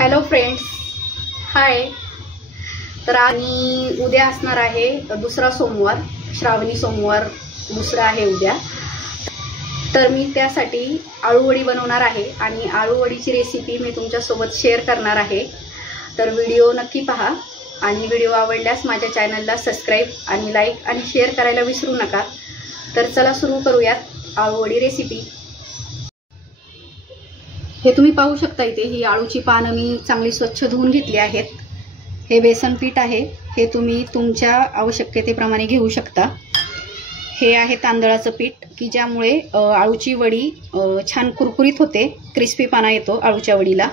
Hello friends, हाय. तर आणि उद्या असणार आहे दुसरा सोमवार, श्रावणी सोमवार दुसरा आहे उद्या. तर मी त्यासाठी आळूवडी बनवणार आहे आणि आळूवडीची रेसिपी मी तुमच्यासोबत शेअर करणार आहे. तर व्हिडिओ नक्की पहा आणि व्हिडिओ आवडल्यास माझ्या चॅनलला सबस्क्राईब आणि लाईक आणि शेअर करायला विसरू नका. तर चला सुरू करूयात आळूवडी रेसिपी. हे तुम्ही पाहू शकता, इथे ही आळूची पानं मी चांगली स्वच्छ धुवून घेतली आहेत. हे बेसन पीठ आहे, हे तुम्ही तुमच्या आवश्यकतेप्रमाणे घेऊ शकता. हे आहे तांदळाचं पीठ की ज्यामुळे आळूची वडी छान कुरकुरीत होते, क्रिस्पीपणा येतो आळूच्या वडीला.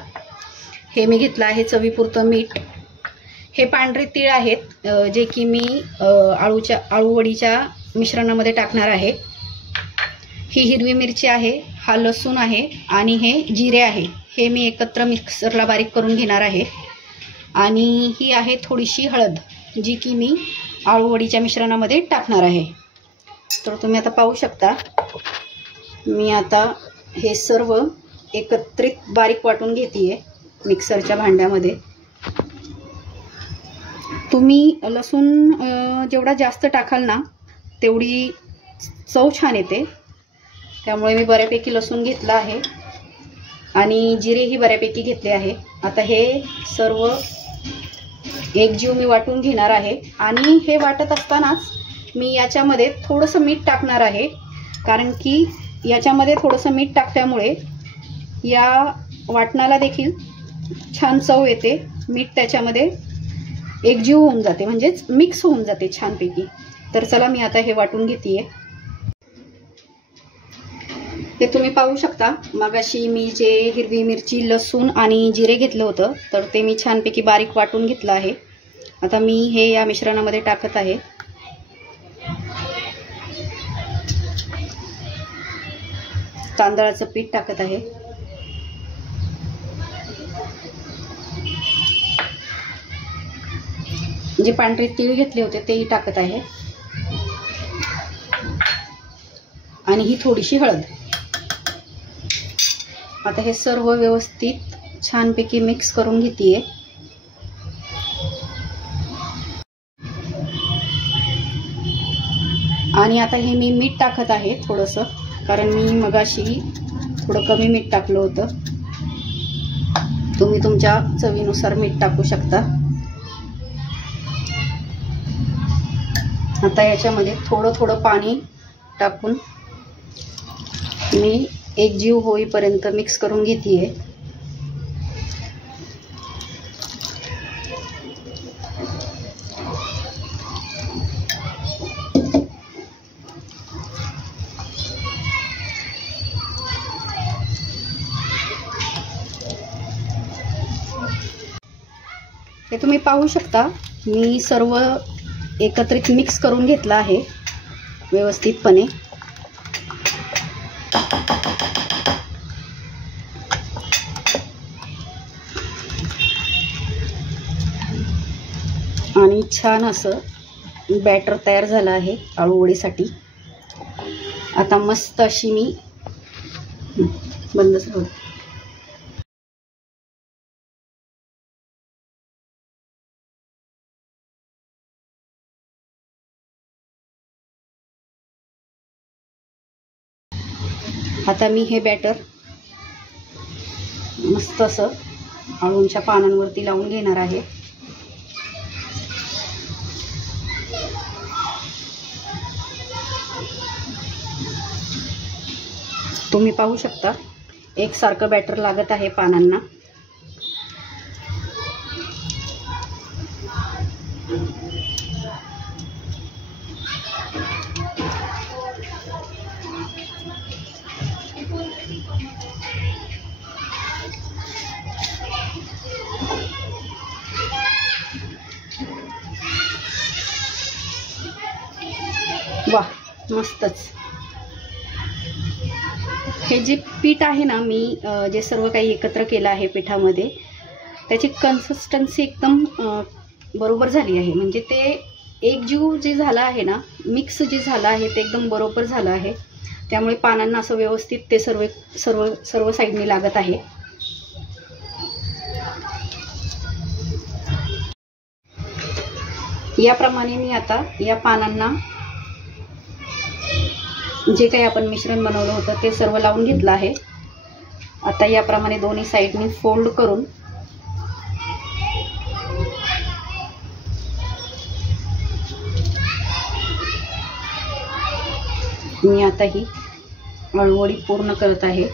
हे मी घेतलं आहे चवीपुरतं मीठ. हे पांढरे तीळ आहेत जे की मी आळूवडीच्या मिश्रणामध्ये टाकणार आहे. ही हिरवी मिरची आहे, हा लसूण आहे आणि हे जिरे आहे. हे मी एकत्र मिक्सरला बारीक करून घेणार आहे. आणि ही आहे थोडीशी हळद जी की मी आळूवडीच्या मिश्रणामध्ये टाकणार आहे. तर तुम्ही आता पाहू शकता, मी आता हे सर्व एकत्रित बारीक वाटून घेते मिक्सरच्या भांड्यामध्ये. तुम्ही लसूण जेवढा जास्त टाकाल ना तेवढी चव छान येते, त्यामुळे मी बऱ्यापैकी लसूण घेतला आहे आणि जिरेही बऱ्यापैकी घेतले आहे. आता हे सर्व एकजीव मी वाटून घेणार आहे. आणि हे वाटत असतानाच मी याच्यामध्ये थोडंसं मीठ टाकणार आहे, कारण की याच्यामध्ये थोडंसं मीठ टाकल्यामुळे या वाटणाला देखील छान चव येते. मीठ त्याच्यामध्ये एकजीव होऊन जाते, म्हणजेच मिक्स होऊन जाते छानपैकी. तर चला मी आता हे वाटून घेते. हे तुम्ही पाहू शकता, मगाशी मी जे हिरवी मिरची, लसूण आणि जिरे घेतलं होतं तर ते मी छानपैकी बारीक वाटून घेतलं आहे. आता मी हे या मिश्रणामध्ये टाकत आहे. तांदळाचं पीठ टाकत आहे. जे पांढरे तीळ घेतले होते तेही टाकत आहे. आणि ही थोडीशी हळद. आता हे सर्व व्यवस्थित छानपैकी मिक्स करून घेते. आणि आता हे मी मीठ टाकत आहे थोडंसं, कारण मी मगाशी थोडं कमी मीठ टाकलं होतं. तुम्ही तुमच्या चवीनुसार मीठ टाकू शकता. आता याच्यामध्ये थोडं थोडं पाणी टाकून मी एकजीव होईपर्यंत मिक्स करून घेते. हे तुम्ही पाहू शकता, मी सर्व एकत्रित मिक्स करून घेतलं आहे व्यवस्थितपणे. आणि छान असं बॅटर तयार झालं आहे आळूवडीसाठी. आता मस्त अशी मी बंद करू. आता मी हे बॅटर मस्त असं आळूंच्या पानांवरती लावून घेणार आहे. तुम्ही पाहू शकता, एकसारखं बॅटर लागत आहे पानांना. वाह, मस्तच. हे जे पीठ आहे ना, मी जे सर्व काही एकत्र केलं आहे पिठामध्ये, त्याची कन्सिस्टन्सी एकदम बरोबर झाली आहे. म्हणजे ते एकजीव जे झालं आहे ना, मिक्स जे झालं आहे ते एकदम बरोबर झालं आहे. त्यामुळे पानांना असं व्यवस्थित ते सर्व साईडने लागत आहे. याप्रमाणे मी आता या पानांना जे काही आपण मिश्रण बनवलं होतं ते सर्व लावून घेतलं आहे। आता याप्रमाणे दोन्ही साइडनी फोल्ड करून मी आता ही अळूवडी पूर्ण करत आहे।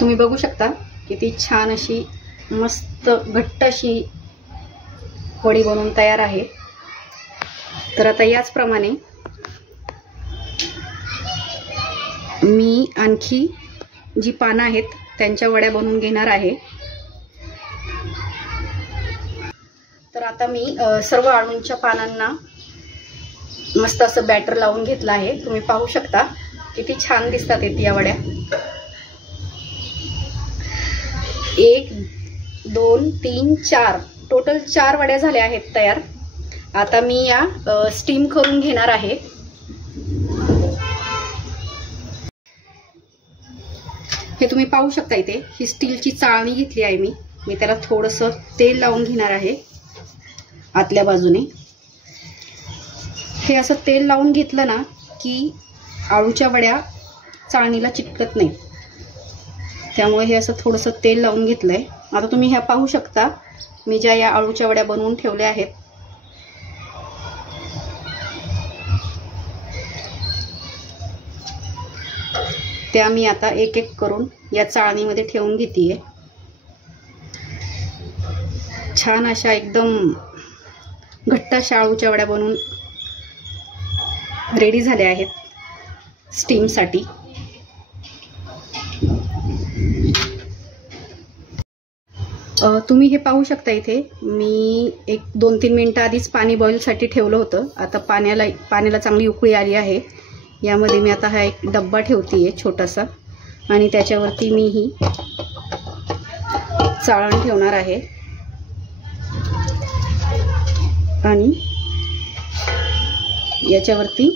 तुम्ही बघू शकता किती छान अशी मस्त घट्ट अशी वडी बनवून तयार आहे। तर आता याचप्रमाणे मी आणखी जी पानं आहेत त्यांच्या वड्या बनवून घेणार आहे। तर आता मी सर्व अळूंच्या पानांना मस्त असं बॅटर लावून घेतलं आहे। तुम्ही पाहू शकता किती छान दिसतात या वड्या। 1 2 3 4 टोटल 4 वड्या झाल्या आहेत तयार। आता मी या स्टीम करून घेणार आहे। हे तुम्ही पाहू शकता इथे ही स्टीलची चाळणी घेतली आहे मी त्याला थोडंसं तेल लावून घेणार आहे आतल्या बाजूने। हे असं तेल लावून घेतलं ना की आळूच्या वड्या चाळणीला चिटकत नाही, त्यामुळे हे असं थोडंसं तेल लावून घेतलंय। आता तुम्ही ह्या पाहू शकता मी ज्या या आळूच्या वड्या बनवून ठेवल्या आहेत त्या मी आता एक एक करून या चाळणीमध्ये ठेवून घेतेय। छान अशा एकदम घट्ट अशा आळूच्या वड्या बनवून रेडी झाल्या आहेत स्टीमसाठी। तुम्ही हे पाहू शकता इथे मी 1-2-3 मिनिटं आधीच पाणी बॉईलसाठी ठेवलं होतं। आता पाण्याला चांगली उकळी आली आहे। यामध्ये मी आता हा एक डब्बा ठेवतेय छोटासा आणि त्याच्यावरती मी ही चाळण ठेवणार आहे आणि याच्यावरती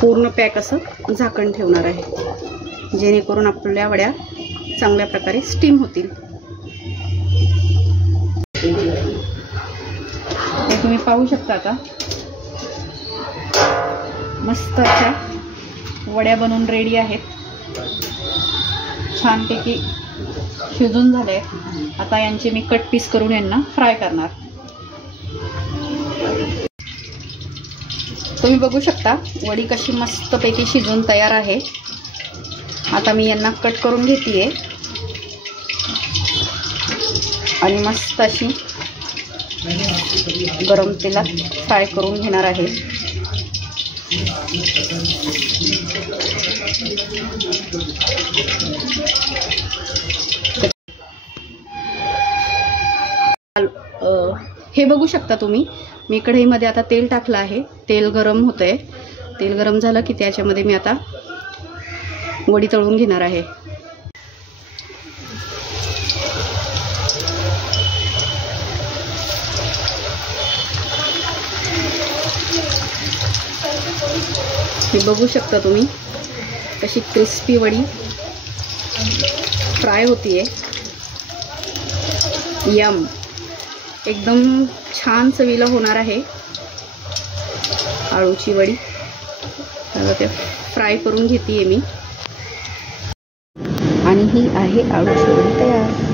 पूर्ण पॅक असं झाकण ठेवणार आहे, जेणेकरून आपल्या वड्या चांगल्या प्रकारे स्टीम होतील। हे तुम्ही पाहू शकता आता मस्त अशा वड्या बनवून रेडी आहेत। छानपैकी शिजून झाले। आता यांचे मी कट पीस करून यांना फ्राय करणार। तुम्ही बघू शकता वडी कशी मस्तपैकी शिजून तयार आहे। आता मी यांना कट करून घेतेय आणि मस्त अशी गरम तेलात फ्राय करून घेणार आहे। हे बघू शकता तुम्ही मी कढईमध्ये आता तेल टाकलं आहे। तेल गरम होतंय। तेल गरम झालं की त्याच्यामध्ये मी आता वडी तळून घेणार आहे। हे बघू शकता तुम्ही कशी क्रिस्पी वडी फ्राय होतीये। यम एकदम छान चवीला होणार आहे आळूची वडी। आता ते फ्राय करून घेतेय मी आणि ही आहे आळूची वडी तयार।